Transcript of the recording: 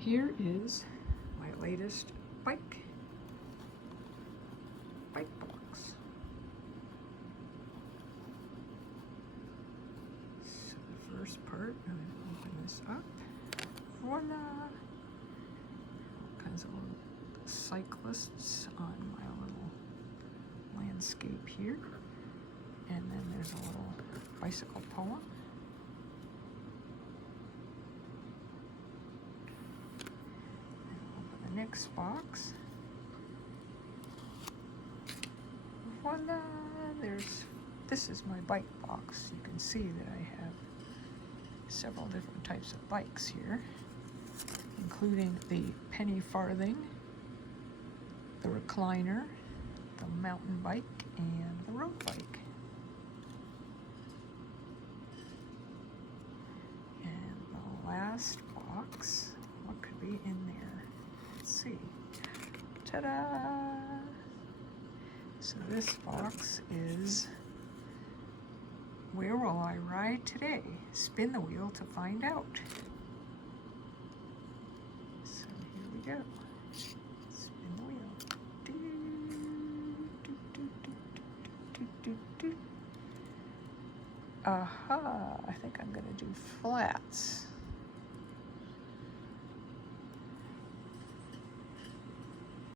Here is my latest bike box. So the first part, I'm going to open this up. Voila! All kinds of little cyclists on my little landscape here. And then there's a little bicycle poem. Next box. Voila! This is my bike box. You can see that I have several different types of bikes here, including the penny farthing, the recliner, the mountain bike, and the road bike. And the last box, what could be in there? Let's see. Ta-da! So this box is Where Will I Ride Today? Spin the wheel to find out. So here we go. Spin the wheel. Do, do, do, do, do, do, do. Aha! I think I'm gonna do flats.